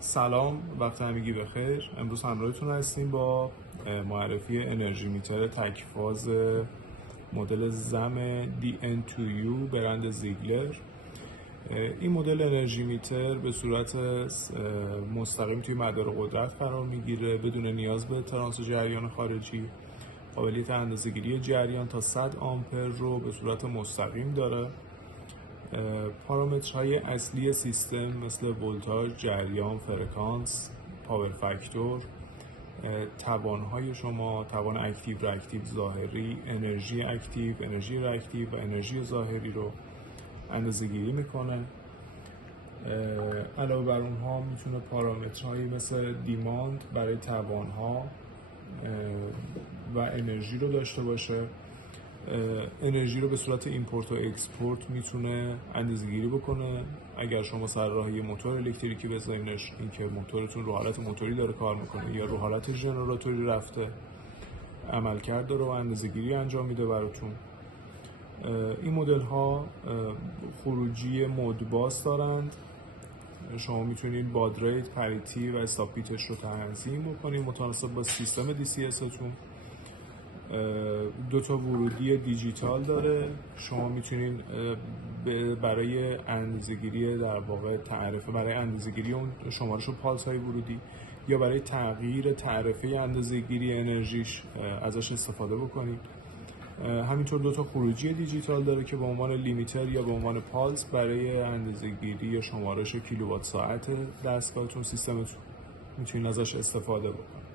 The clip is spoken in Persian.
سلام، وقت همگی بخیر. امروز همراهتون هستیم با معرفی انرژی میتر تک فاز مدل زم DN2U برند زیگلر. این مدل انرژی میتر به صورت مستقیم توی مدار قدرت قرار میگیره بدون نیاز به ترانس جریان خارجی. قابلیت اندازه‌گیری جریان تا 100 آمپر رو به صورت مستقیم داره. پارامترهای اصلی سیستم مثل ولتاژ، جریان، فرکانس، پاور فاکتور، توانهای شما، توان اکتیو، راکتیو، ظاهری، انرژی اکتیو، انرژی راکتیو و انرژی ظاهری رو اندازه‌گیری میکنه. علاوه بر اونها میتونه پارامترهایی مثل دیماند برای توانها و انرژی رو داشته باشه. انرژی رو به صورت ایمپورت و اکسپورت میتونه اندازه‌گیری بکنه. اگر شما سر راه یه موتور الکتریکی بذارینش، اینکه موتورتون رو حالت موتوری داره کار میکنه یا رو حالت ژنراتوری رفته، عملکرد داره و اندازه‌گیری انجام میده براتون. این مدل ها خروجی مودباس دارند. شما میتونید باد ریت، پریتی و استاپ بیتش رو تنظیم بکنید متناسب با سیستم DCS تون. دو تا ورودی دیجیتال داره. شما میتونید برای اندازه‌گیری در واقع تعرفه، برای اندازه‌گیری اون شمارش و پالس های ورودی یا برای تغییر تعرفه اندازه‌گیری انرژیش ازش استفاده بکنید. همینطور دو تا خروجی دیجیتال داره که به عنوان لیمیتر یا به عنوان پالس برای اندازه‌گیری یا شمارش کیلووات ساعت دستگاهتون، سیستمتون میتونید ازش استفاده بکنید.